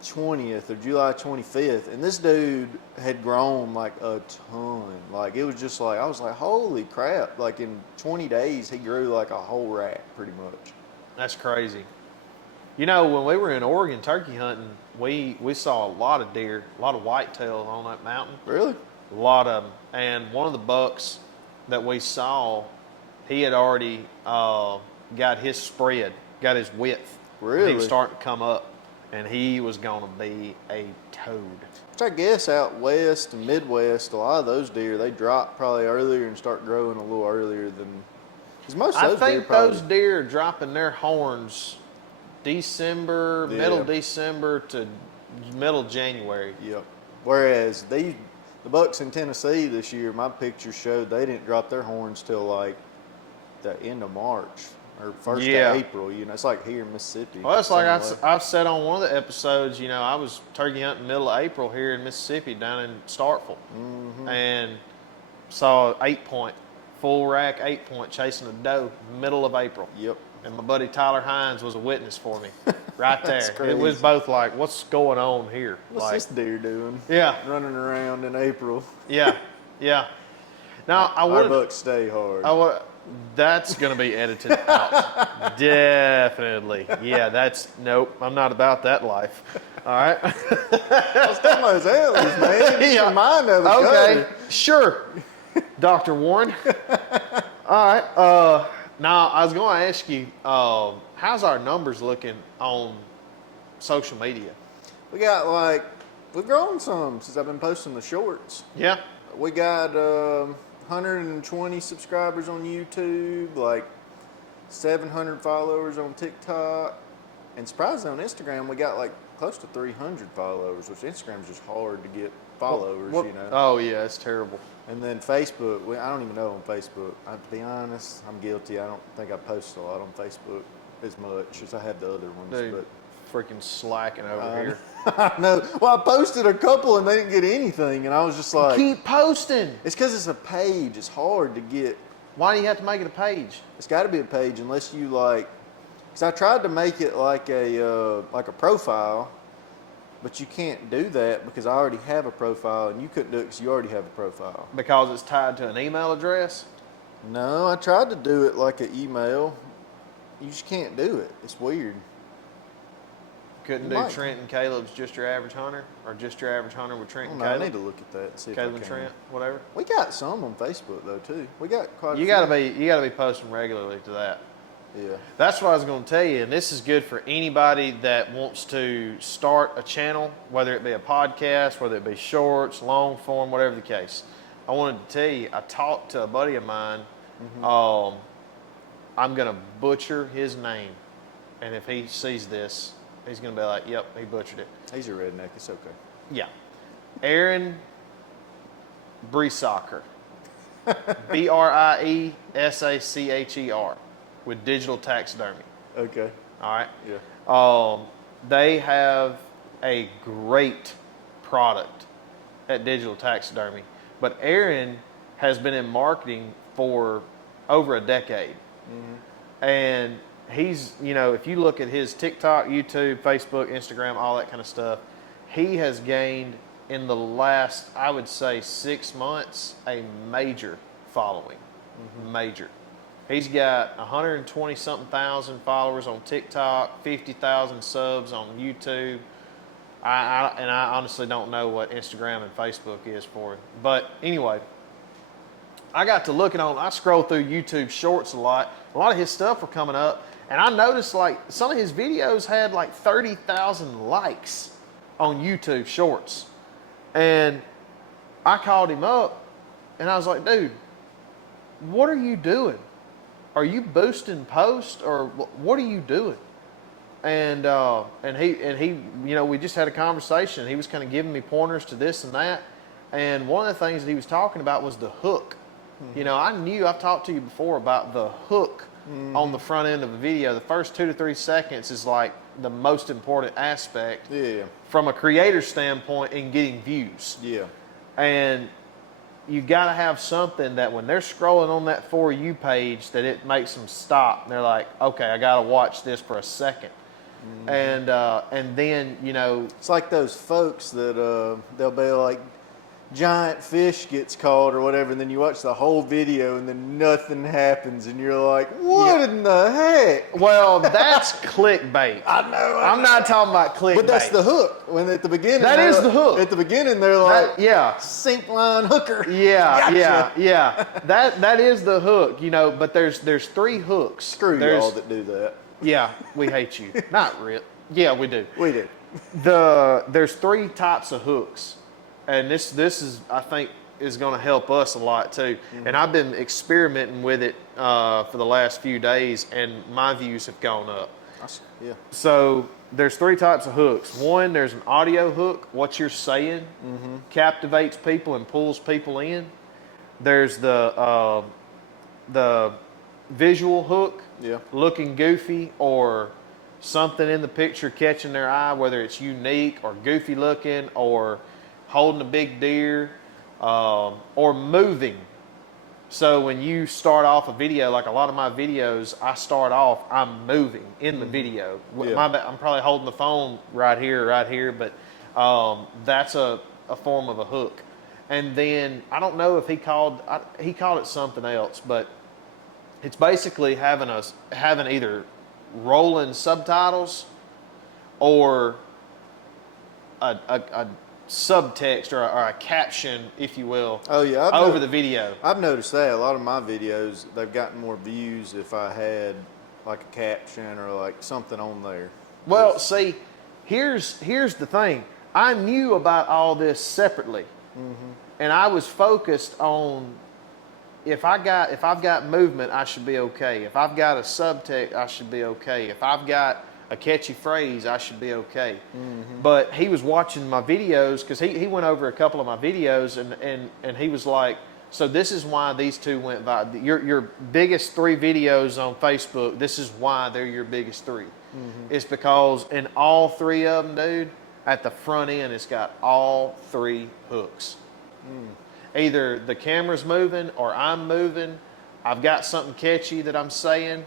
20th or July 25th, and this dude had grown like a ton. Like, it was just like, I was like, holy crap. Like, in 20 days, he grew like a whole rack pretty much. That's crazy. When we were in Oregon turkey hunting, we saw a lot of deer, a lot of whitetail on that mountain. Really? A lot of them. And one of the bucks that we saw, he had already got his spread. got his width. Really? He was starting to come up, and he was going to be a toad. Which I guess out west and Midwest, a lot of those deer, they drop probably earlier and start growing a little earlier than. Because most of I those deer think probably. those deer are dropping their horns December, middle December to middle January. Yep. Whereas the bucks in Tennessee this year, my pictures showed they didn't drop their horns till like the end of March or first Yeah. of April. You know, it's like here in Mississippi. Well, it's like same way. I've said on one of the episodes, you know, I was turkey hunting middle of April here in Mississippi down in Starkville, and saw 8-point, full rack 8-point chasing a doe middle of April. Yep. And my buddy Tyler Hines was a witness for me right there. That's It was crazy. both like, what's going on here? What's like, this deer doing? yeah, Running around in April. yeah, yeah. Now, I Our would. bucks stay hard. That's going to be edited out. Definitely. Yeah, nope, I'm not about that life. All right. I was talking about his antlers, man. Just Yeah. remind of the Okay, color. sure, Dr. Warren. All right. Now, I was going to ask you, how's our numbers looking on social media? We got we've grown some since I've been posting the shorts. Yeah. We got 120 subscribers on YouTube, like 700 followers on TikTok, and surprisingly on Instagram we got like close to 300 followers, which Instagram's just hard to get followers, you know. Oh, yeah, it's terrible. And then Facebook, I don't even know on Facebook. I have to be honest, I'm guilty. I don't think I post a lot on Facebook as much as I have the other ones. Dude, But freaking slacking over here. I know. Well, I posted a couple and they didn't get anything, and I was just like, Keep posting. it's because it's a page. It's hard to get. Why do you have to make it a page? It's got to be a page unless you like. Because I tried to make it like a profile, but you can't do that because I already have a profile, and you couldn't do it because you already have a profile. Because it's tied to an email address? No, I tried to do it like an email. You just can't do it. It's weird. Couldn't You do might. Trent and Caleb's Just Your Average Hunter? Or Just Your Average Hunter with Trent and I Caleb? need to look at that and see Caleb if I and can. Trent, whatever. We got some on Facebook though too. We got quite. A You few. gotta be posting regularly to that. Yeah. That's what I was going to tell you, and this is good for anybody that wants to start a channel, whether it be a podcast, whether it be shorts, long form, whatever the case. I wanted to tell you, I talked to a buddy of mine. I'm going to butcher his name, and if he sees this, he's going to be like, "Yep, he butchered it." He's a redneck. It's okay. Yeah, Aaron Briesacher, Briessacher, with Digital Taxidermy. Okay. All right. Yeah. They have a great product at Digital Taxidermy, but Aaron has been in marketing for over a decade. And he's, you know, if you look at his TikTok, YouTube, Facebook, Instagram, all that kind of stuff, he has gained in the last, I would say, 6 months, a major following. Major. He's got 120 something thousand followers on TikTok, 50,000 subs on YouTube. I honestly don't know what Instagram and Facebook is for him. But anyway, I got to looking on, I scroll through YouTube shorts a lot. A lot of his stuff were coming up. And I noticed like some of his videos had like 30,000 likes on YouTube shorts. And I called him up and I was like, dude, what are you doing? Are you boosting posts or what are you doing? And he, you know, we just had a conversation. He was kind of giving me pointers to this and that. And one of the things that he was talking about was the hook. You know, I've talked to you before about the hook on the front end of a video. The first 2 to 3 seconds is like the most important aspect Yeah. from a creator standpoint in getting views. Yeah. And you got to have something that when they're scrolling on that For You page, that it makes them stop. And they're like, okay, I got to watch this for a second. And then, you know, It's like those folks that they'll be like, giant fish gets caught or whatever, and then you watch the whole video and then nothing happens, and you're like, what in the heck? well, that's clickbait. I know. I'm not talking about clickbait. But that's the hook. When at the beginning, That they're is the like- hook. At the beginning, they're like, yeah. sink line hooker. Yeah, Gotcha. yeah. That is the hook, you know. But there's 3 hooks. Screw there's, y'all that do that. Yeah, we hate you. Not real. Yeah, we do. We do. There's 3 types of hooks, and this is, I think, is going to help us a lot too. And I've been experimenting with it for the last few days, and my views have gone up. Yeah. So there's 3 types of hooks. One, there's an audio hook. What you're saying captivates people and pulls people in. There's the visual hook, Yeah. looking goofy or something in the picture catching their eye, whether it's unique or goofy looking or holding a big deer or moving. So when you start off a video, like a lot of my videos, I start off, I'm moving in the video. Yeah. I'm probably holding the phone right here, but that's a form of a hook. And then I don't know if he called it something else, but it's basically having either rolling subtitles or a subtext or a caption, if you will, Oh yeah. over the video. I've noticed that a lot of my videos, they've gotten more views if I had like a caption or like something on there. Well, see, here's the thing. I knew about all this separately, and I was focused on if I've got movement, I should be okay. If I've got a subtext, I should be okay. If I've got a catchy phrase, I should be okay. But he was watching my videos because he went over a couple of my videos and he was like, so this is why these 2 went viral. Your biggest 3 videos on Facebook, this is why they're your biggest 3. It's because in all 3 of them, dude, at the front end, it's got all 3 hooks. Either the camera's moving or I'm moving. I've got something catchy that I'm saying,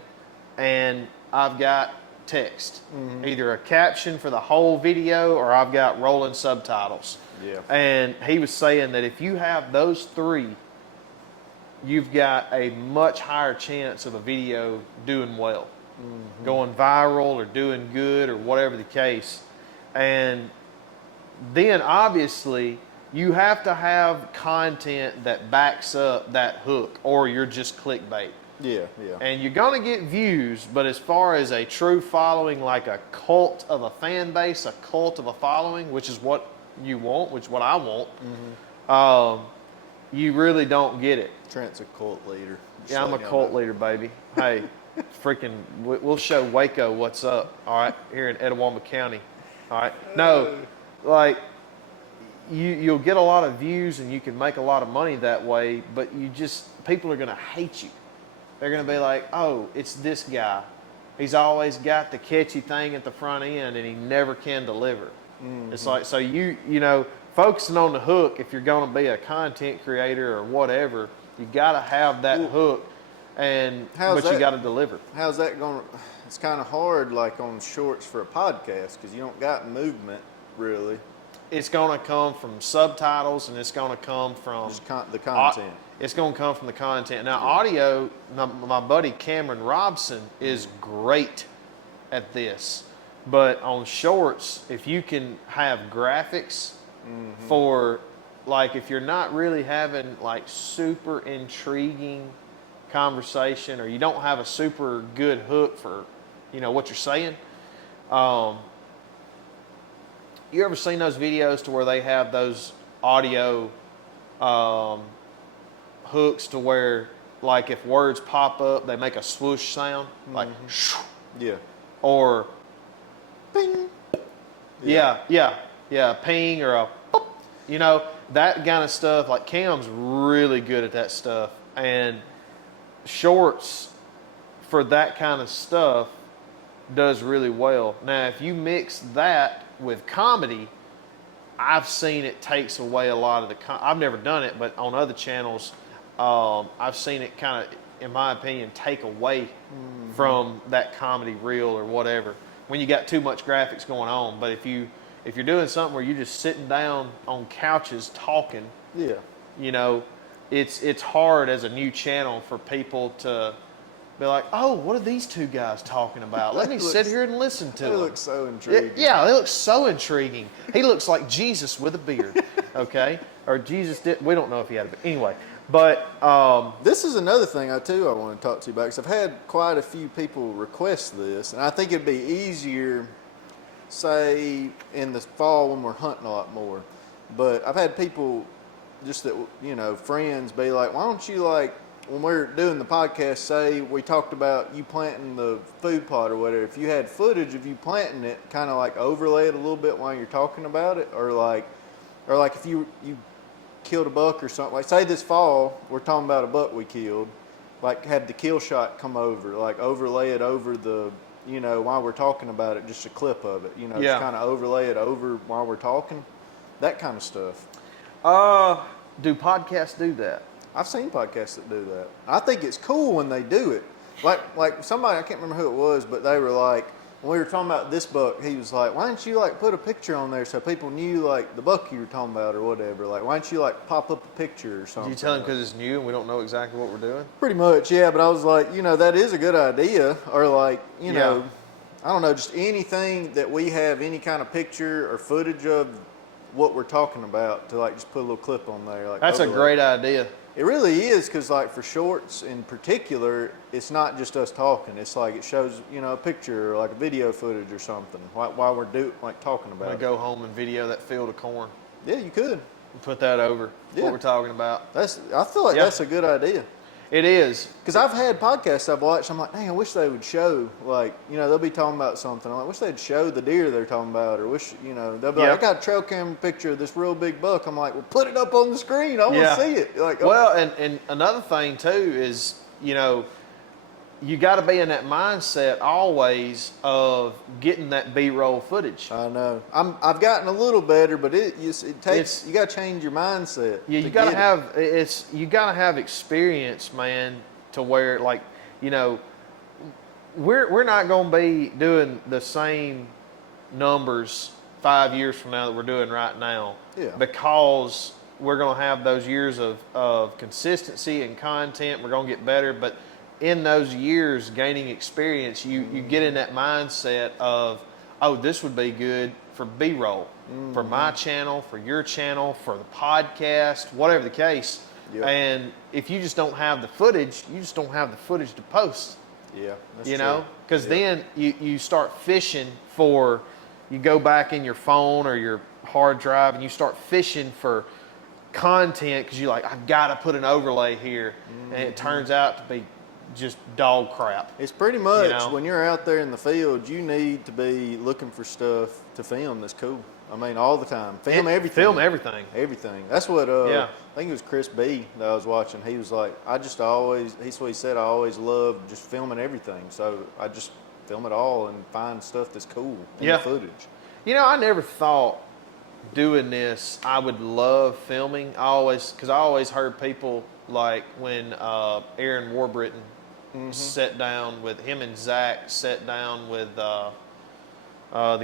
and I've got text. Either a caption for the whole video or I've got rolling subtitles. Yeah. And he was saying that if you have those 3, you've got a much higher chance of a video doing well, going viral or doing good or whatever the case. And then obviously you have to have content that backs up that hook, or you're just clickbait. Yeah, yeah. And you're going to get views, but as far as a true following, like a cult of a fan base, a cult of a following, which is what you want, which is what I want, you really don't get it. Trent's a cult leader. Just Yeah, I'm a let y'all cult know. leader, baby. Hey, freaking, we'll show Waco what's up, all right, here in Etowah County. All right. No, like, you'll get a lot of views and you can make a lot of money that way, but people are going to hate you. They're going to be like, oh, it's this guy. He's always got the catchy thing at the front end and he never can deliver. It's like, so you know, focusing on the hook, if you're going to be a content creator or whatever, you got to have that hook, but you got to deliver. How's that going? It's kind of hard, like on shorts for a podcast, because you don't got movement really. It's going to come from subtitles, and it's going to come from Just the content. It's going to come from the content. Now, audio, my buddy Cameron Robson is great at this. But on shorts, if you can have graphics for, like, if you're not really having, like, super intriguing conversation, or you don't have a super good hook for, you know, what you're saying, you ever seen those videos to where they have those audio hooks to where, like, if words pop up, they make a swoosh sound, like, Yeah. or ping. Yeah, ping or a boop. You know, that kind of stuff. Like, Cam's really good at that stuff, and shorts for that kind of stuff does really well. Now, if you mix that with comedy, I've seen it takes away a lot of the. I've never done it, but on other channels, I've seen it kind of, in my opinion, take away from that comedy reel or whatever when you got too much graphics going on. But if you're doing something where you're just sitting down on couches talking, Yeah. you know, it's hard as a new channel for people to be like, oh, what are these 2 guys talking about? Let me sit here and listen to It them. looks so intriguing. Yeah, they look so intriguing. He looks like Jesus with a beard, okay? or Jesus did. We don't know if he had it. Anyway, but This is another thing I want to talk to you about because I've had quite a few people request this, and I think it'd be easier, say in the fall when we're hunting a lot more. But I've had people just that friends be like, why don't you like when we're doing the podcast, say we talked about you planting the food plot or whatever. If you had footage of you planting it, kind of like overlay it a little bit while you're talking about it, or like if you killed a buck or something, like say this fall we're talking about a buck we killed, like have the kill shot come over, like overlay it over the while we're talking about it, just a clip of it, Yeah. just kind of overlay it over while we're talking, that kind of stuff. Do podcasts do that? I've seen podcasts that do that. I think it's cool when they do it. Like somebody, I can't remember who it was, but they were like, when we were talking about this buck, he was like, why don't you like put a picture on there so people knew like the buck you were talking about or whatever. Like, why don't you like pop up a picture or something? Did you tell him because it's new and we don't know exactly what we're doing? Pretty much, yeah. But I was like, that is a good idea. Or like, I don't know, just anything that we have any kind of picture or footage of what we're talking about to like just put a little clip on there. Like That's a great idea. It really is, because like for shorts in particular, it's not just us talking. It's like it shows a picture or like a video footage or something while we're talking about I'm it. gonna go home and video that field of corn Yeah, you could. and put that over Yeah. what we're talking about. I feel like Yeah. that's a good idea. It is. Because I've had podcasts I've watched, I'm like, dang, I wish they would show, like, they'll be talking about something. I'm like, wish they'd show the deer they're talking about, or wish, they'll be like, I got a trail camera picture of this real big buck. I'm like, well, put it up on the screen. I want to see it. Like, well, and another thing too is, you got to be in that mindset always of getting that B-roll footage. I know. I've gotten a little better, but it takes. You got to change your mindset. Yeah, you got to have you got to have experience, man, to where we're not going to be doing the same numbers 5 years from now that we're doing right now. Yeah. Because we're going to have those years of consistency and content. We're going to get better, but in those years gaining experience, you get in that mindset of, oh, this would be good for B-roll, for my channel, for your channel, for the podcast, whatever the case. Yep. And if you just don't have the footage, you just don't have the footage to post. Yeah, that's because then you start fishing for, you go back in your phone or your hard drive and you start fishing for content because you're like, I've got to put an overlay here. And it turns out to be just dog crap. It's pretty much when you're out there in the field, you need to be looking for stuff to film that's cool. I mean, all the time. Film everything. Film everything. Everything. That's what, I think it was Chris B that I was watching. He was like, he's what he said, I always love just filming everything. So I just film it all and find stuff that's cool in the footage. I never thought doing this, I would love filming. Because I always heard people like when Aaron Warburton sat down with him and Zach sat down with the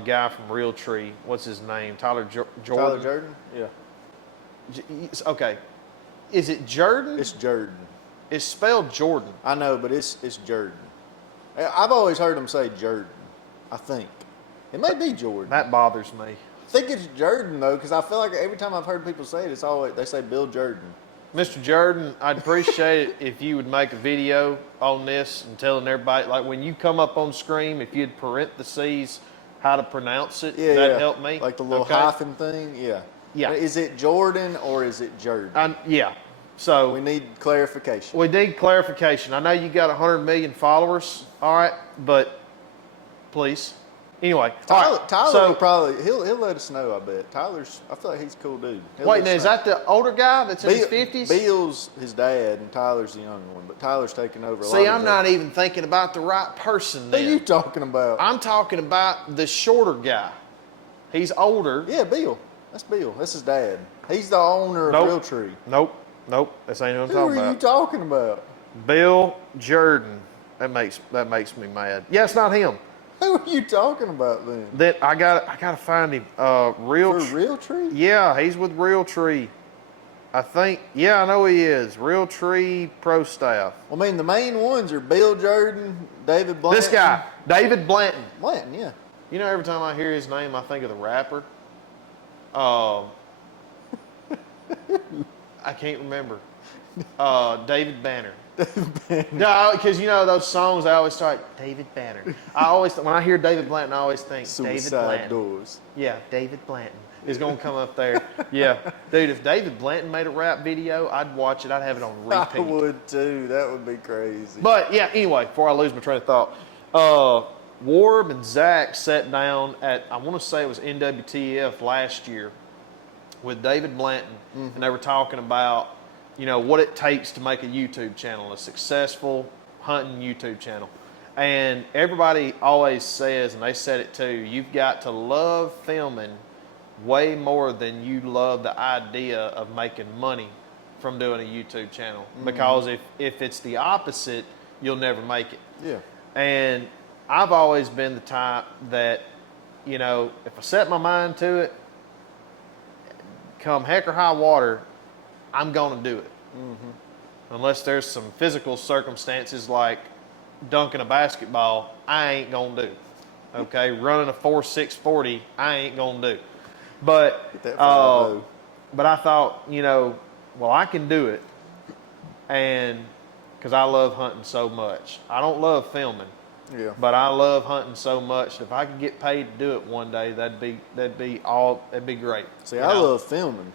guy from Realtree. What's his name? Tyler Jordan. Tyler Jordan? Yeah. Okay. Is it Jordan? It's Jordan. It's spelled Jordan. I know, but it's Jordan. I've always heard him say Jordan. I think it may be Jordan. That bothers me. I think it's Jordan though, because I feel like every time I've heard people say it, it's always they say Bill Jordan. Mr. Jordan, I'd appreciate it if you would make a video on this and telling everybody, like when you come up on screen, if you'd parentheses how to pronounce it, that'd help me. Like the little hyphen thing, yeah. Yeah. Is it Jordan or is it Jordan? Yeah. So we need clarification. We need clarification. I know you got 100 million followers, all right, but please. Anyway, Tyler will probably he'll let us know. I bet I feel like he's a cool dude. Wait, now is that the older guy that's in his 50s? Bill's his dad, and Tyler's the younger one. But Tyler's taking over. See, I'm not even thinking about the right person. Then. Who are you talking about? I'm talking about the shorter guy. He's older. Yeah, Bill. That's Bill. That's his dad. He's the owner of Realtree. Nope. This ain't what I'm talking about. Who are you talking about? Bill Jordan. That makes me mad. Yeah, it's not him. Who are you talking about then? That I gotta find him. Realtree? Yeah, he's with Realtree. I think. Yeah, I know he is. Realtree Pro Staff. I mean, the main ones are Bill Jordan, David Blanton. This guy, David Blanton. Blanton, yeah. Every time I hear his name, I think of the rapper. I can't remember. David Banner. No, because you know those songs. I always start David Banner. I always when I hear David Blanton, I always think David Suicide Blanton. Doors. Yeah, David Blanton is gonna come up there. Yeah, dude. If David Blanton made a rap video, I'd watch it. I'd have it on repeat. I would too. That would be crazy. But yeah, anyway, before I lose my train of thought, Warb and Zach sat down at, I want to say it was NWTF last year with David Blanton, and they were talking about, you know, what it takes to make a YouTube channel, a successful hunting YouTube channel. And everybody always says, and they said it too, you've got to love filming way more than you love the idea of making money from doing a YouTube channel. Because if it's the opposite, you'll never make it. Yeah. And I've always been the type that, you know, if I set my mind to it, come heck or high water, I'm going to do it. Unless there's some physical circumstances like dunking a basketball, I ain't going to do. Okay, running a 4.640, I ain't going to do. But Get that far low. but I thought, you know, well, I can do it, and because I love hunting so much. I don't love filming, Yeah. but I love hunting so much. If I could get paid to do it one day, that'd be great. See, you I know? love filming.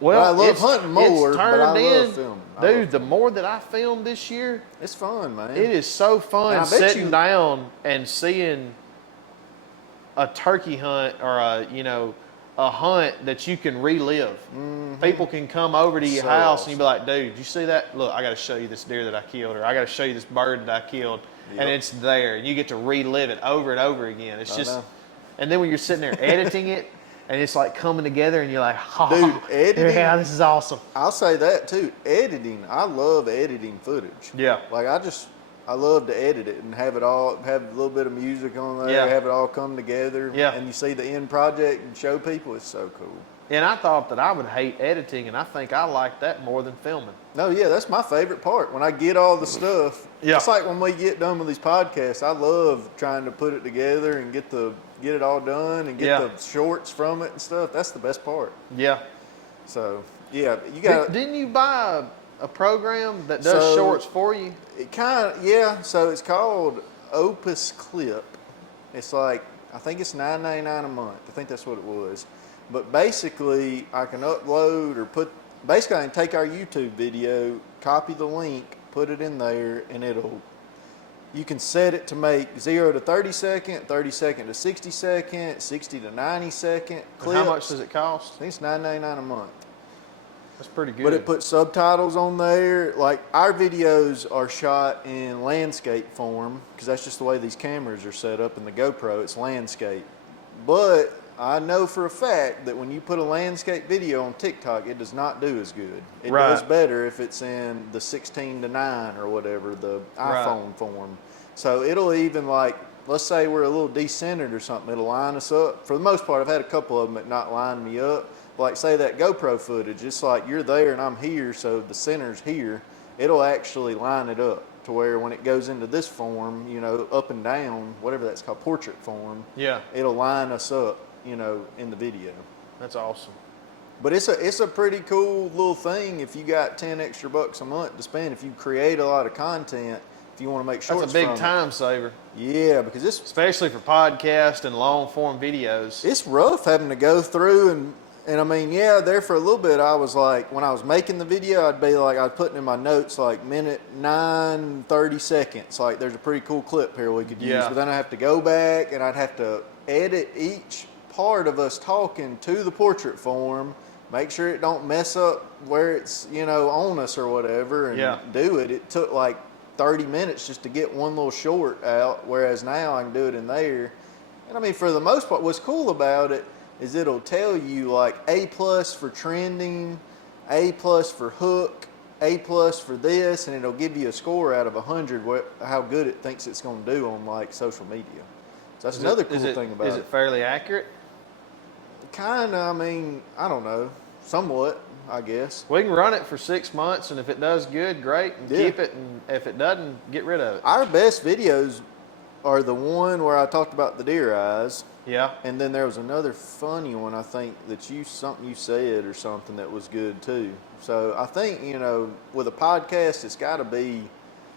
Well, I love it's- hunting more, it's but I turned love in. filming. I Dude, love the more that I filmed this year, It's fun, man. it is so And fun I bet sitting you- down and seeing a turkey hunt or a hunt that you can relive. People can come over to your So house and you be awesome. like, dude, did you see that? Look, I got to show you this deer that I killed, or I got to show you this bird that I killed, Yep. and it's there, and you get to relive it over and over again. It's I just, know. and then when you're sitting there editing it, and it's like coming together, and you're like, oh, Dude, editing- yeah, this is awesome. I'll say that too. Editing, I love editing footage. Yeah. Like I love to edit it and have a little bit of music on there, Yeah. have it all come together. Yeah. And you see the end project and show people. It's so cool. And I thought that I would hate editing, and I think I like that more than filming. No, yeah, that's my favorite part. When I get all the stuff. Yeah. It's like when we get done with these podcasts, I love trying to put it together and get it all done and get Yeah. the shorts from it and stuff. That's the best part. Yeah. So yeah, you got Didn't you buy a program that does So- shorts for you? it kind of, yeah. So it's called Opus Clip. It's like, I think it's $9.99 a month. I think that's what it was. But basically, I can upload or basically I can take our YouTube video, copy the link, put it in there, and you can set it to make 0 to 30 second, 30 second to 60 second, 60 to 90 second And clips. how much does it cost? I think it's $9.99 a month. That's pretty good. But it puts subtitles on there. Like our videos are shot in landscape form because that's just the way these cameras are set up in the GoPro. It's landscape. But I know for a fact that when you put a landscape video on TikTok, it does not do as good. It Right. does better if it's in the 16 to 9 or whatever, the Right. iPhone form. So it'll even like, let's say we're a little decentered or something, it'll line us up. For the most part, I've had a couple of them that not line me up. Like say that GoPro footage, it's like you're there and I'm here, so the center's here. It'll actually line it up to where when it goes into this form, you know, up and down, whatever that's called, portrait form, Yeah, it'll line us up, you know, in the video. that's awesome. But it's a pretty cool little thing if you got 10 extra bucks a month to spend. If you create a lot of content, if you want to make shorts That's a big from it. time saver, Yeah, because especially for podcast and long form videos. it's rough having to go through and I mean, yeah, there for a little bit I was like, when I was making the video, I'd be like, I'd put in my notes like minute 9, 30 seconds. Like there's a pretty cool clip here we could use. Yeah. But then I have to go back and I'd have to edit each part of us talking to the portrait form, make sure it don't mess up where it's, you know, on us or whatever, and Yeah. do it. It took like 30 minutes just to get one little short out, whereas now I can do it in there. And I mean, for the most part, what's cool about it is it'll tell you like A+ for trending, A+ for hook, A+ for this, and it'll give you a score out of 100 how good it thinks it's going to do on like social media. So that's another cool thing about Is it. it fairly accurate? Kind of, I mean, I don't know, somewhat, I guess. We can run it for 6 months, and if it does good, great, and Yeah. keep it. And if it doesn't, get rid of it. Our best videos are the one where I talked about the deer eyes, Yeah. and then there was another funny one I think that something you said or something that was good too. So I think with a podcast, it's got to be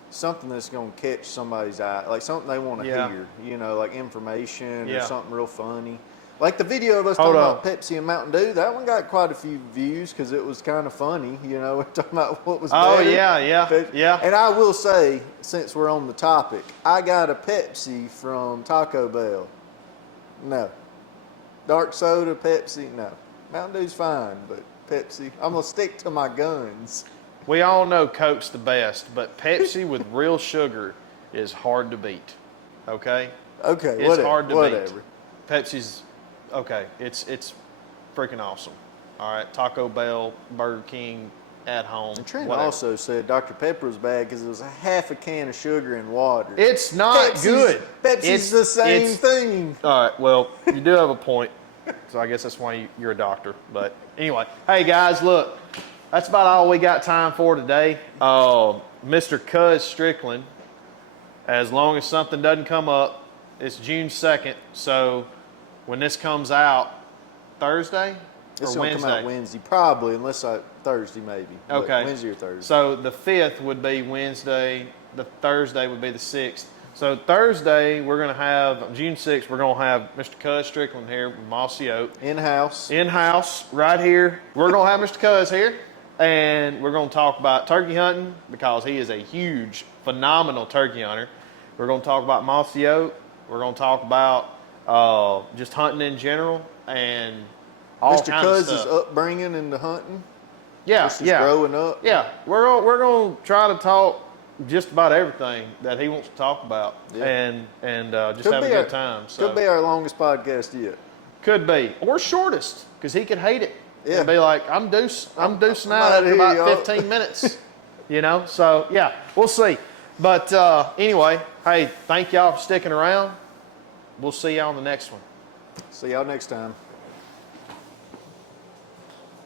something that's going to catch somebody's eye, like something they want to Yeah. hear. Like information or Yeah. something real funny. Like the video of us Hold talking on. about Pepsi and Mountain Dew, that one got quite a few views because it was kind of funny. We're talking about what was Oh, better. yeah. Yeah. And I will say, since we're on the topic, I got a Pepsi from Taco Bell. No. Dark soda, Pepsi, no. Mountain Dew's fine, but Pepsi, I'm going to stick to my guns. We all know Coke's the best, but Pepsi with real sugar is hard to beat. Okay? Okay, It's whatever. hard to whatever. beat. Pepsi's okay. It's freaking awesome. All right, Taco Bell, Burger King, at home. And Trent whatever. also said Dr. Pepper was bad because it was a half a can of sugar and water. It's not good. Pepsi's It's the same it's- thing. All right. Well, you do have a point. So I guess that's why you're a doctor. But anyway, hey guys, look, that's about all we got time for today. Mr. Cuz Strickland, as long as something doesn't come up, it's June 2nd. So when this comes out, Thursday It's or going to Wednesday? come out Wednesday, probably, unless Thursday maybe. But Okay. Wednesday or Thursday. So the 5th would be Wednesday. The Thursday would be the 6th. So Thursday, we're going to have, June 6th, we're going to have Mr. Cuz Strickland here with Mossy Oak. In-house. In-house, right here. We're going to have Mr. Cuz here. And we're going to talk about turkey hunting because he is a huge, phenomenal turkey hunter. We're going to talk about Mossy Oak. We're going to talk about just hunting in general and all Mr. kinds of Cuz's stuff. upbringing into hunting. Yeah, Just his yeah. growing up. Yeah, we're going to try to talk just about everything that he wants to talk about, Yeah. and just have a good time. So Could be our longest podcast yet. could be or shortest because he could hate it Yeah. and be like, I'm deucing out I'm after outta here, about y'all." 15 minutes, So yeah, we'll see. But anyway, hey, thank y'all for sticking around. We'll see y'all on the next one. See y'all next time.